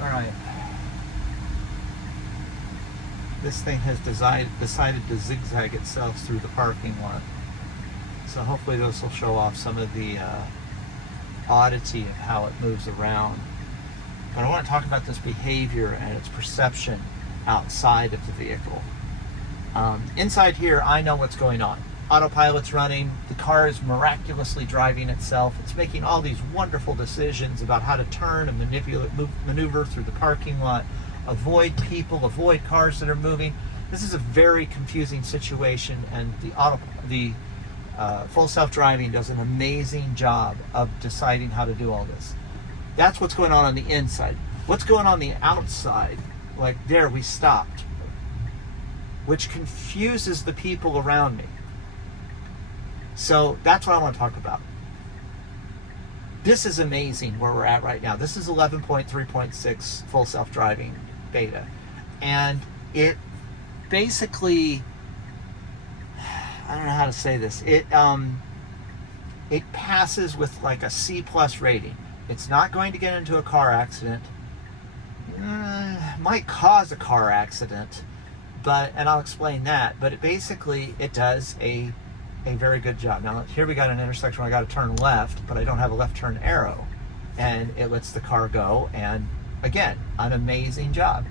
All right. This thing has decided to zigzag itself through the parking lot. So hopefully this will show off some of the oddity of how it moves around. But I want to talk about this behavior and its perception outside of the vehicle. Inside here, I know what's going on. Autopilot's running, the car is miraculously driving itself. It's making all these wonderful decisions about how to turn and maneuver through the parking lot, avoid people, avoid cars that are moving. This is a very confusing situation, and the full self-driving does an amazing job of deciding how to do all this. That's what's going on the inside. What's going on the outside? Like there, we stopped, which confuses the people around me. So that's what I want to talk about. This is amazing where we're at right now. This is 11.3.6 full self-driving beta. And it basically, I don't know how to say this. It passes with like a C+ rating. It's not going to get into a car accident. Might cause a car accident, and I'll explain that. But it does a very good job. Now here we got an intersection where I got to turn left, but I don't have a left turn arrow, and it lets the car go. And again, an amazing job.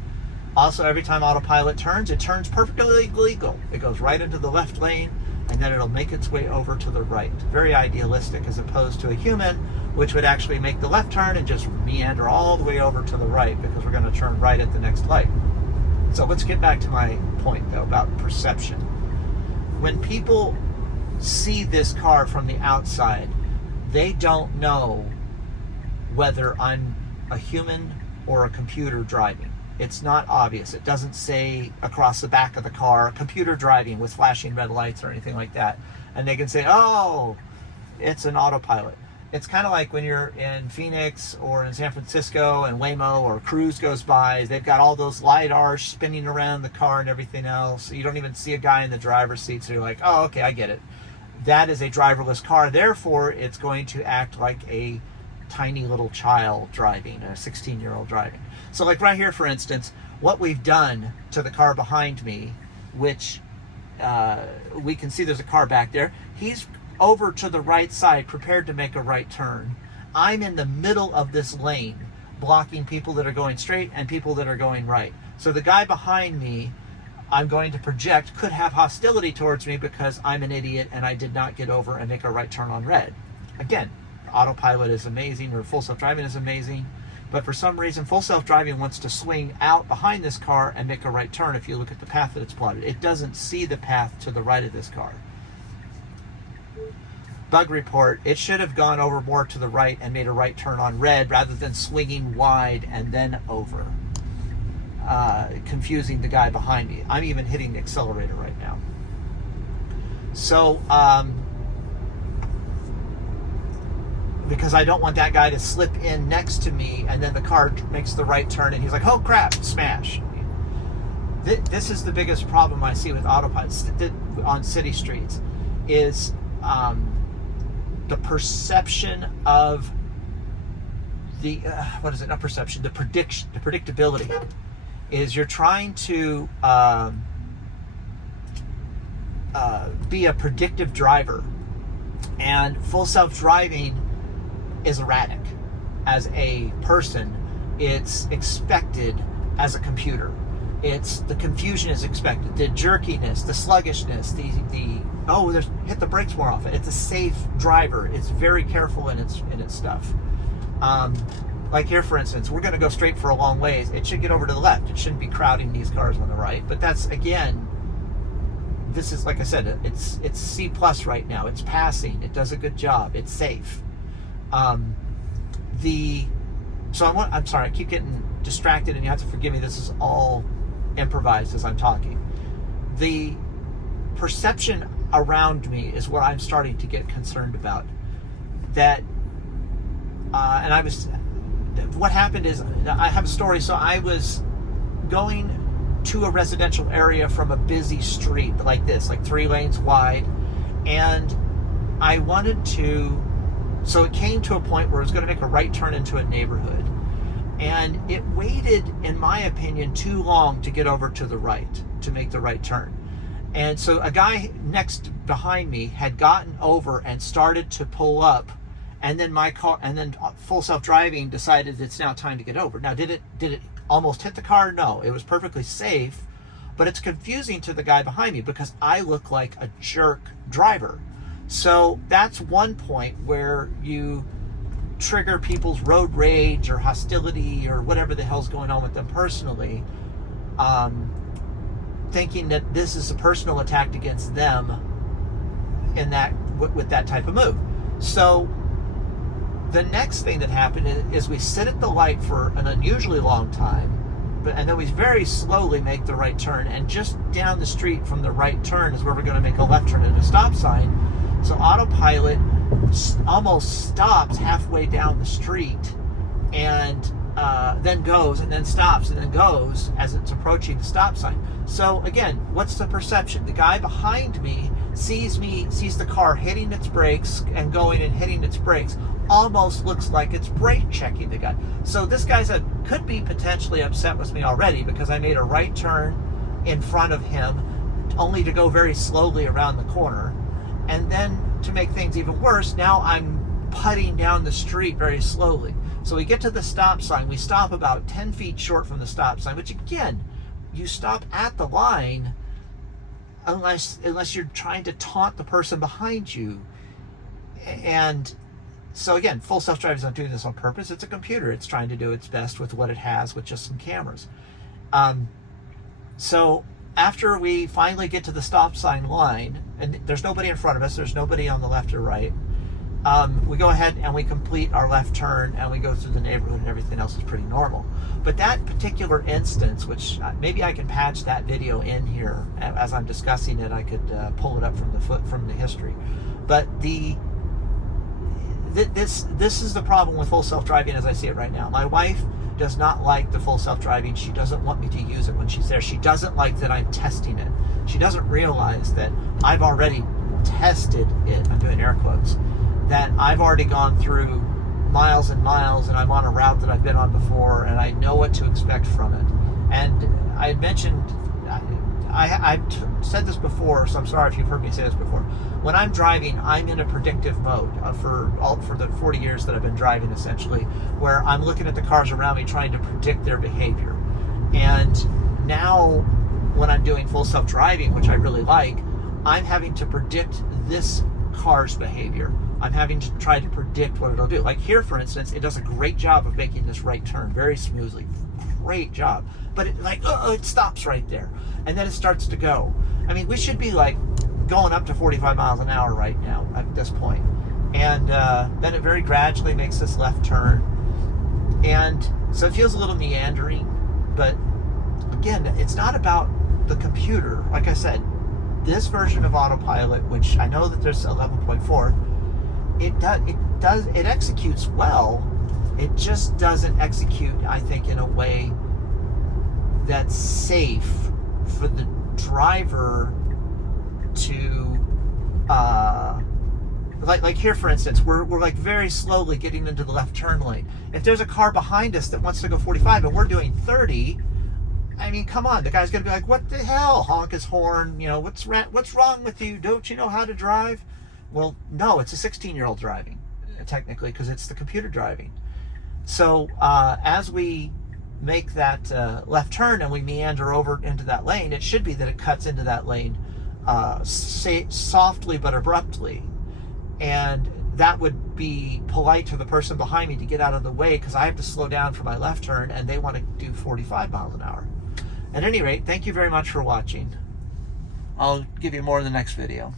Also, every time Autopilot turns, it turns perfectly legal. It goes right into the left lane, and then it'll make its way over to the right. Very idealistic, as opposed to a human, which would actually make the left turn and just meander all the way over to the right, because we're going to turn right at the next light. So let's get back to my point, though, about perception. When people see this car from the outside, they don't know whether I'm a human or a computer driving. It's not obvious. It doesn't say across the back of the car, computer driving with flashing red lights or anything like that. And they can say, oh, it's an autopilot. It's kind of like when you're in Phoenix or in San Francisco and Waymo or Cruise goes by. They've got all those LiDARs spinning around the car and everything else. You don't even see a guy in the driver's seat, so you're like, oh, okay, I get it. That is a driverless car. Therefore, it's going to act like a tiny little child driving, a 16-year-old driving. So like right here, for instance, what we've done to the car behind me, which we can see there's a car back there. He's over to the right side, prepared to make a right turn. I'm in the middle of this lane, blocking people that are going straight and people that are going right. So the guy behind me, I'm going to project, could have hostility towards me because I'm an idiot and I did not get over and make a right turn on red. Again, Autopilot is amazing, or full self-driving is amazing, but for some reason full self-driving wants to swing out behind this car and make a right turn. If you look at the path that it's plotted, it doesn't see the path to the right of this car. Bug report, it should have gone over more to the right and made a right turn on red rather than swinging wide and then over, confusing the guy behind me. I'm even hitting the accelerator right now. So, because I don't want that guy to slip in next to me and then the car makes the right turn and he's like, oh crap, smash. This is the biggest problem I see with Autopilot on city streets, is the perception of the the predictability. Is you're trying to be a predictive driver, and full self-driving is erratic. As a person, it's expected. As a computer, the confusion is expected, the jerkiness, the sluggishness, there's hit the brakes more often. It's a safe driver. It's very careful in its stuff. Like here, for instance, we're going to go straight for a long ways. It should get over to the left. It shouldn't be crowding these cars on the right. But that's, again, this is, like I said, it's C+ right now. It's passing. It does a good job. It's safe. I'm sorry, I keep getting distracted, and you have to forgive me. This is all improvised as I'm talking. The perception around me is what I'm starting to get concerned about. What happened is, I have a story. So I was going to a residential area from a busy street like this, like 3 lanes wide, and I wanted to So it came to a point where it was going to make a right turn into a neighborhood. And it waited, in my opinion, too long to get over to the right, to make the right turn. And so a guy next behind me had gotten over and started to pull up, and then my car, and then full self-driving decided it's now time to get over. Now, did it almost hit the car? No, it was perfectly safe, but it's confusing to the guy behind me because I look like a jerk driver. So that's one point where you trigger people's road rage or hostility or whatever the hell's going on with them personally, thinking that this is a personal attack against them in that with that type of move. So the next thing that happened is we sit at the light for an unusually long time, and then we very slowly make the right turn, and just down the street from the right turn is where we're going to make a left turn at a stop sign. So Autopilot almost stops halfway down the street, and then goes, and then stops, and then goes as it's approaching the stop sign. So again, what's the perception? The guy behind me sees the car hitting its brakes and going and hitting its brakes. Almost looks like it's brake checking the guy. So this guy's could be potentially upset with me already because I made a right turn in front of him, only to go very slowly around the corner. And then to make things even worse, now I'm putting down the street very slowly. So we get to the stop sign. We stop about 10 feet short from the stop sign, which again, you stop at the line unless you're trying to taunt the person behind you. And so again, full self-driving is not doing this on purpose. It's a computer. It's trying to do its best with what it has with just some cameras. So after we finally get to the stop sign line, and there's nobody in front of us, there's nobody on the left or right, we go ahead and we complete our left turn and we go through the neighborhood and everything else is pretty normal. But that particular instance, which maybe I can patch that video in here as I'm discussing it, I could pull it up from the history. But this is the problem with full self-driving as I see it right now. My wife does not like the full self-driving. She doesn't want me to use it when she's there. She doesn't like that I'm testing it. She doesn't realize that I've already tested it, I'm doing air quotes, that I've already gone through miles and miles, and I'm on a route that I've been on before, and I know what to expect from it. And I mentioned, I've said this before, so I'm sorry if you've heard me say this before. When I'm driving, I'm in a predictive mode for the 40 years that I've been driving, essentially, where I'm looking at the cars around me trying to predict their behavior. And now when I'm doing full self-driving, which I really like, I'm having to predict this car's behavior. I'm having to try to predict what it'll do. Like here, for instance, it does a great job of making this right turn very smoothly. Great job. But it stops right there. And then it starts to go. I mean, we should be like going up to 45 miles an hour right now at this point. And then it very gradually makes this left turn. And so it feels a little meandering. But again, it's not about the computer. Like I said, this version of Autopilot, which I know that there's 11.4, it executes well. It just doesn't execute, I think, in a way that's safe for the driver to like here, for instance, we're like very slowly getting into the left turn lane. If there's a car behind us that wants to go 45 and we're doing 30, I mean, come on, the guy's gonna be like, what the hell? Honk his horn, you know, what's wrong with you? Don't you know how to drive? Well, no, it's a 16-year-old driving, technically, because it's the computer driving. So as we make that left turn and we meander over into that lane, it should be that it cuts into that lane softly but abruptly. And that would be polite to the person behind me to get out of the way, because I have to slow down for my left turn and they want to do 45 miles an hour. At any rate, thank you very much for watching. I'll give you more in the next video.